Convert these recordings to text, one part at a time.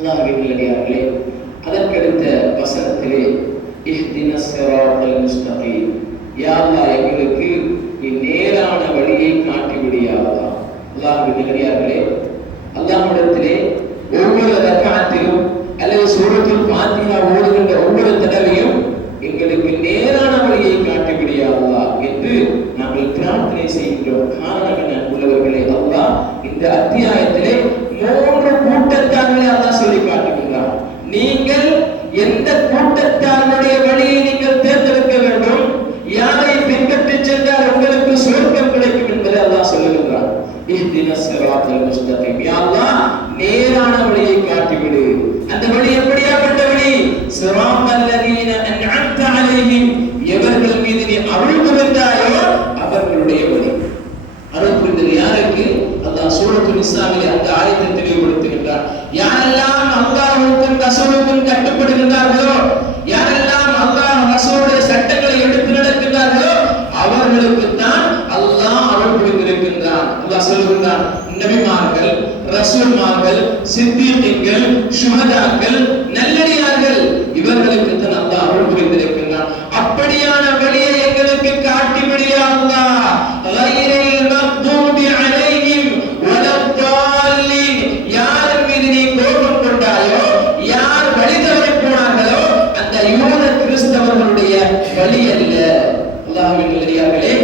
அல்லாஹ்வின் நல்லடியார்களே, அதற்கடுத்த வசனத்திலே இஹ்தினஸ் ஸிராத்தல் முஸ்தகீம், யா அல்லாஹ் எங்களுக்கு நேரான வழியை காட்டிவிடு யா அல்லாஹ். அல்லாஹ்வின் நல்லடியார்களே, அல்லாஹ்விடத்திலே ஒவ்வொரு ரக்அத்திலும் அல்லது சூரத்துல் ஃபாத்திஹா ஓதுகின்ற ஒவ்வொரு தடவையும் எங்களுக்கு நேரான வழியை காட்டிவிடு யா அல்லாஹ் என்று நாங்கள் பிரார்த்தனை செய்கின்றோம். காரணம் என்ன உள்ளவர்களே, அல்லாஹ் இந்த அத்தியாயத்திலே 3 கூட்டத்தார்களை அல்லாஹ் சொல்லி காட்டுகின்றார். நீங்கள் எந்த கூட்டத்தாருடைய வழியை நீங்கள் தேர்ந்தெடுக்க வேண்டும், யாரை பின்பற்றி சென்றால் உங்களுக்கு சொர்க்கம் கிடைக்கும் என்பதை அல்லாஹ் சொல்லுகின்றார். இஹ்தினஸ் ஸிராத்தல் முஸ்தகீம், யா அல்லாஹ் நேரான வழியை காட்டிவிடு. அந்த வழி எப்படியாப்பட்ட வழி? ஸிராத்தல் லதீன அன்அம்த அலைஹிம், எவர்கள் மீது நீ அருள் புரிந்தாயோ அவர்களுடைய வழி. அருள் புரிந்தது யாருக்கு? அல்லாஹ் சூரத்துல் நிசாவிலே அந்த ஆயத்தை தெளிவுபடுத்துகின்றார். யாரெல்லாம் அல்லாஹ்வுக்கும் ரசூலுக்கும் கட்டுப்படுகின்றார்களோ, யாரெல்லாம் அல்லாஹ் ரசூலுடைய சட்டங்களை எடுத்து நடக்கின்றார்களோ அவர்களுக்கு தான் அல்லாஹ் அருள் புரிந்திருக்கின்றான். அல்லாஹ் சொல்லுகின்றான், நபிமார்கள், ரசூல்மார்கள், சித்தீகீன்கள், ஷுஹதாக்கள், நல்லடியார்கள், இவர்களுக்கு தான் அல்லாஹ் அருள் புரிந்திருக்கின்றான். அப்படியான வழியை எங்களுக்கு காட்டிவிடு யா அல்லாஹ். கைரில் மக்தூபி அலைஹிம் வலத்தாலின், யார் மீது நீ கோபம் கொண்டாயோ, யார் வழி தவறி போனார்களோ அந்த யூத கிறிஸ்தவர்களுடைய வழி அல்ல. அல்லாஹ்வின் நல்லடியார்களே,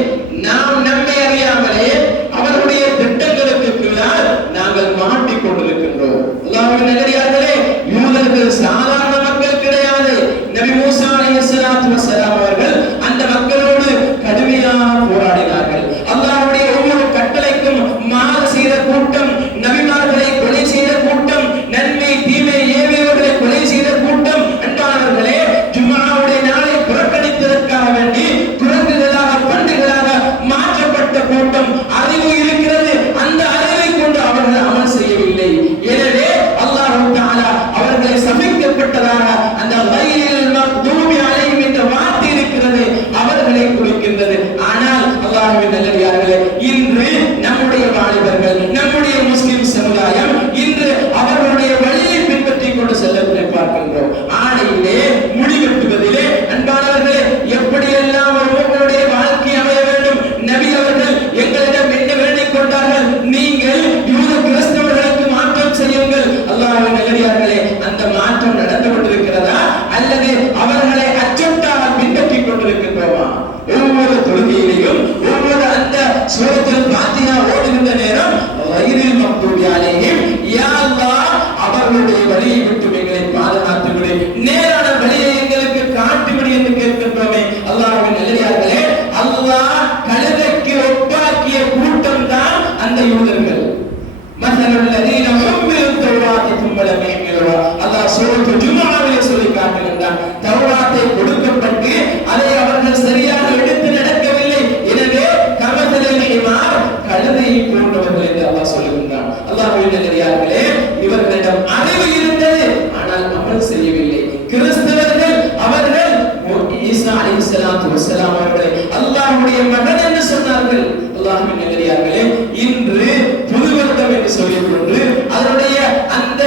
நாம் நம்மை அறியாமலே அவர்களுடைய திட்டங்களுக்கு கீழால் நாங்கள் மாட்டிக் கொண்டிருக்கின்றோம். அல்லாஹ்வின் நல்லடியார்களே, யூதர்கள் சாதாரண மக்கள் கிடையாது. நபி மூசா அலைஹிஸ்ஸலாத்து வஸ்ஸலாம் அவர்கள் அந்த மக்களோடு கடுமையாக போராடினார்கள். அல்லாஹ்வுடைய ஒவ்வொரு கட்டளைக்கும் மாறு செய்த கூட்டம், நபிமார்களை கொலை செய்த கூட்டம், நன்மை தீமை ஏவியவர்களை கொலை செய்த கூட்டம். அன்பானவர்களே, ஜும்ஆவுடைய நாளை புறக்கணித்ததற்காக வேண்டி குரங்குகளாக பண்டுகளாக மாற்றப்பட்ட கூட்டம். அறிவு இருக்கிறது, அந்த அறிவை கொண்டு அவர்கள் அமல் செய்யவில்லை. எனவே அல்லாஹ் தஆலா அவர்களை சபிக்கப்பட்டதாக அந்த கைரில் மக்தூபி அலைஹிம் என்ற வார்த்தை இருக்கிறது, அவர்களை குறிக்கின்றது. ஆனால் அல்லாஹ்வின் நல்லடியார்களே, இன்று நம்முடைய வாலிபர்கள், நம்முடைய முஸ்லிம் சமுதாயம் இன்று அவர்களுடைய வழியை பின்பற்றிக் கொண்டு செல்லப்பட்டு பார்க்கின்றோம். ஆடையிலே, முடி வெட்டுவதிலே, அன்பானவர்களே, எப்படியெல்லாம் ஒரு மூவருடைய வாழ்க்கை அமைய வேண்டும். நபி அவர்கள் எங்களிடம் என்ன வேண்டிக் கொண்டார்கள்? நீங்கள் யூத கிறிஸ்தவர்களுக்கு மாற்றம் செய்யுங்கள். அல்லாஹ்வின் நல்லடியார்களே, அந்த மாற்றம் நடந்து கொண்டிருக்கிறதா அல்லது அவர்களை அச்சட்டாக பின்பற்றிக் கொண்டிருக்கின்றோமா? ஒவ்வொரு தொழுகையிலையும் ஒவ்வொரு அந்த சூரத்துல் ஃபாத்திஹா ஓதுகின்ற நேரம் கைரில் மக்தூபி அலைஹிம், யா அல்லாஹ் அவர்களுடைய வழியை விட்டு எங்களை பாதுகாத்து விடு, நேரான வழியை எங்களுக்கு காட்டிவிடு என்று கேட்கின்றோமே. அல்லாஹ்வின் நல்லடியார்களே, அல்லாஹ் கழுதைக்கு ஒப்பாக்கிய கூட்டம் தான் அந்த யூதர்கள். மஸலல் லதீன ஹும்மிலு தௌராத்த தும்ம லம் யஹ்மிலுஹா, அல்லாஹ் சூரத்துல் ஜும்ஆவிலே சொல்லி காட்டுகின்றான். தௌராத்தை கொடுக்கப்பட்டு அதை அவர்கள் சரியாக எடுத்து நடக்கவில்லை. எனவே கமஸலில் ஹிமார், கழுதையை போன்றவர்கள் என்று அல்லாஹ் சொல்லுகின்றான். அல்லாஹ்வின் நல்லடியார்களே, இவர்களிடம் அறிவு இருந்தது, ஆனால் அமல் செய்யவில்லை. கிறிஸ்தவர்கள் அவர்கள் ஈசா அலைஹிஸ்ஸலாத்து வஸ்ஸலாம் அவர்களை அல்லாஹ்வுடைய மகன் என்று சொன்னார்கள். அல்லாஹ்வின் நல்லடியார்களே, இன்று புது வருடம் என்று சொல்லிக் கொண்டு அதனுடைய அந்த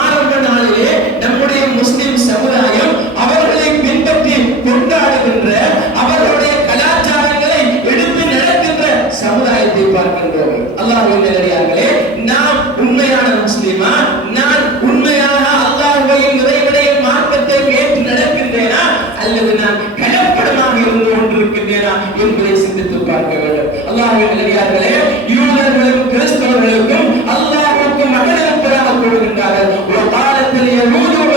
ஆரம்ப நாளிலே நம்முடைய முஸ்லிம் சமுதாயம் அவர்களை பின்பற்றி கொண்டாடுகின்ற, அவர்களுடைய கலாச்சாரங்களை எடுத்து நடக்கின்ற சமுதாயத்தை பார்க்கின்றோம். அல்லாஹ்வின் நல்லடியார்களே, நாம் உண்மையான முஸ்லிமா, நான் உண்மையாக அல்லாஹ்வையும் இறைவனையும் மார்க்கத்தை ஏற்று நடக்கின்றேனா அல்லது நான் கலப்படமாக இருந்து கொண்டிருக்கின்றேனா என்பதை சிந்தித்து பார்க்க வேண்டும். அல்லாஹ்வின் நல்லடியார்களே, யூதர்களுக்கும் கிறிஸ்தவர்களுக்கும் அல்லாஹ்வுக்கு மகனாக பெறாமல் கொடுக்கின்றார்கள். ஒரு காலத்தில் யூதர்கள்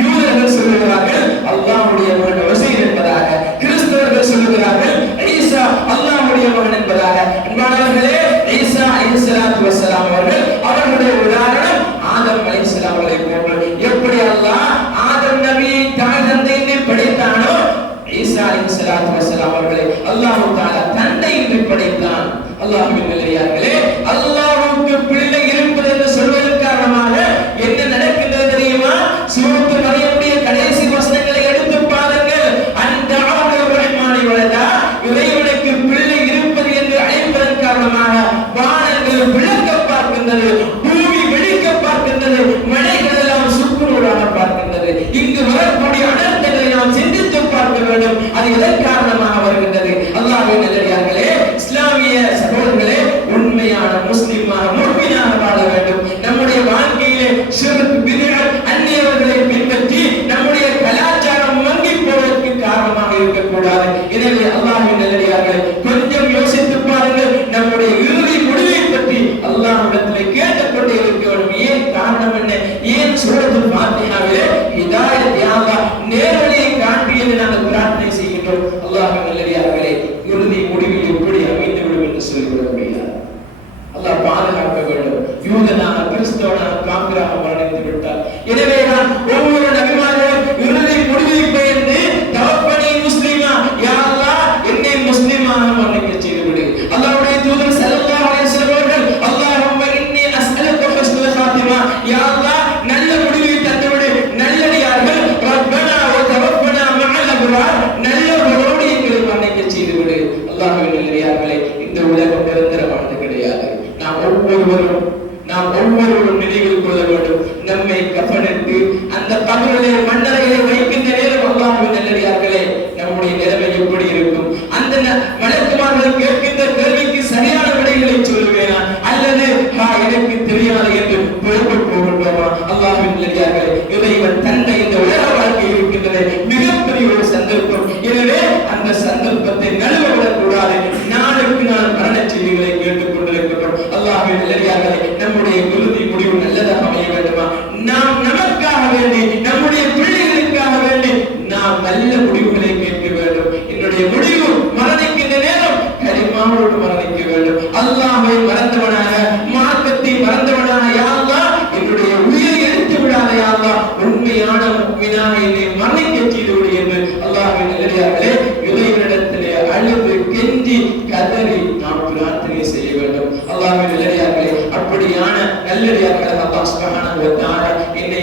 யூதர்கள் சொல்லுகிறார்கள் அல்லாஹ்வுடைய மகன் உஸைர் என்பதாக, கிறிஸ்தவர்கள் சொல்லுகிறார்கள் ஈசா அல்லாஹ்வுடைய மகன் என்பதாக. அன்பானவர்களே, ஈசா அலைஹிஸ்ஸலாத்து வஸ்ஸலாம் அவர்கள் அவர்களுடைய உதாரணம் ஆதம் அலைஹிஸ்ஸலாம் அவர்களை போன்று. எப்படி அல்லாஹ் ஆதம் நபி தாய் தந்தையை படைத்தானோ, ஈசா அலைஹிஸ்ஸலாத்து வஸ்ஸலாம் அவர்களை அல்லாஹ் தஆலா தந்தையை படைத்தான். அல்லாஹ்வின் நல்லடியார்களே, அல்லாஹ் எதன் காரணமாக வருகின்றது? அல்லாஹ்வின் நல்லடியார்களே, இஸ்லாமிய சகோதரர்களே, உண்மையான முஸ்லிமாக முஃமினாக வாழ வேண்டும். நம்முடைய வாழ்க்கையிலே ஷிர்க், பித்அத், அந்நியவர்களை பின்பற்றி நம்முடைய கலாச்சாரம் மங்கி போவதற்கு காரணமாக இருக்கக்கூடாது. எனவே அல்லாஹ்வின் நல்லடியார்களே, கொஞ்சம் யோசித்து பாருங்கள். நம்முடைய இறுதி முடிவை பற்றி அல்லாஹ்விடத்தில் கேட்டுக்கொண்டே இருக்க வேண்டும். ஏன் காரணம் என்ன? ஏன் சூரத்துல் ஃபாத்திஹாவிலே ஹிதாயத் யா அல்லாஹ் நேரடியை காட்டி என்று நாங்கள் பிரார்த்தனை செய்கின்றோம்? அல்லாஹ்வின் நல்லடியார்களே, இறுதி முடிவில் எப்படி அமைந்துவிடும் என்று சொல்லிவிட முடியாது. அல்லாஹ் பாதுகாக்க வேண்டும். யூதனாக, கிறிஸ்தவனாக, காபிராக மரணித்து விட்டார். எனவேதான் ஒவ்வொரு நபிமார்களும் இறுதி முடிவை பயந்து தவப்பனி முஸ்லிமா, யா அல்லாஹ் என்னை முஸ்லிமாக மரணிக்க செய்துவிடு. அல்லாஹ்வுடைய தூதர் ஸல்லல்லாஹு அலைஹி வஸல்லம் அவர்கள் அல்லாஹும்ம இன்னி அஸ்அலுக ஹுஸ்னுல் ஃபாத்திமா, யா அல்லாஹ் நல்ல முடிவை தந்துவிடு. நல்லடியார்கள் ரப்பனா வ தவஃபனா மஅல் அப்ரார், நல்லவர்களோடு எங்களை மரணிக்க செய்துவிடு. அல்லாஹ்வின் நல்லடியார்களே, இந்த உலகம் நிரந்தரமானது கிடையாது. நாம் ஒவ்வொருவரும் நினைவில் கொள்ள வேண்டும். நம்மை கஃனிட்டு அந்த கபரிலே மண்ணறையிலே வைக்கின்ற நேரம் அல்லாஹ்வின் நல்லடியார்களே, நம்முடைய நிலைமை எப்படி இருக்கும்? அந்த மலக்குமார்கள் கேட்கின்ற கேள்விக்கு சரியான விடைகளை சொல்லுவேனா அல்லது எனக்கு தெரியாது என்று புறப்பட்டு போகின்றோமா? அல்லாஹ்வின் நல்லடியார்களே, இறைவன் தந்தை இந்த உலக வாழ்க்கை இருக்கின்றது மிகப்பெரிய ஒரு சந்தர்ப்பம். எனவே அந்த சந்தர்ப்பத்தை நழுவவிடக் கூடாது. நாளுக்கு நாள் மரண செய்திகளை கேட்டுக் கொண்டிருக்கிறோம். அல்லாஹ்வின் நல்லடியார்களே, நம்முடைய இறுதி முடிவு நல்லதாக அமைய வேண்டுமா? நாம் நமக்காக வேண்டி, நம்முடைய பிள்ளைகளுக்காக வேண்டி நாம் நல்ல முடிவுகளை கேட்க வேண்டும். என்னுடைய முடிவு மரணிக்கின்ற நேரம் கலிமாவோடு மரணிக்க வேண்டும். அல்லாஹ்வை மறந்தவனாக, மார்க்கத்தை மறந்தவனாக, யா அல்லாஹ் என்னுடைய உயிரை எடுத்து விடாதே யா அல்லாஹ், உண்மையான முஃமினாக என்னை மரணிக்க செய்துவிடு என்று அல்லாஹ்வின் நல்லடியார்களே, இறைவனிடத்திலே அழுது கெஞ்சி கதறி நாம் பிரார்த்தனை செய்ய வேண்டும். அல்லாஹ்வின் நல்லடியார்களே, அப்படியான நல்லடியார்களாக அல்லாஹ் சுப்ஹானஹு வ தஆலா என்னை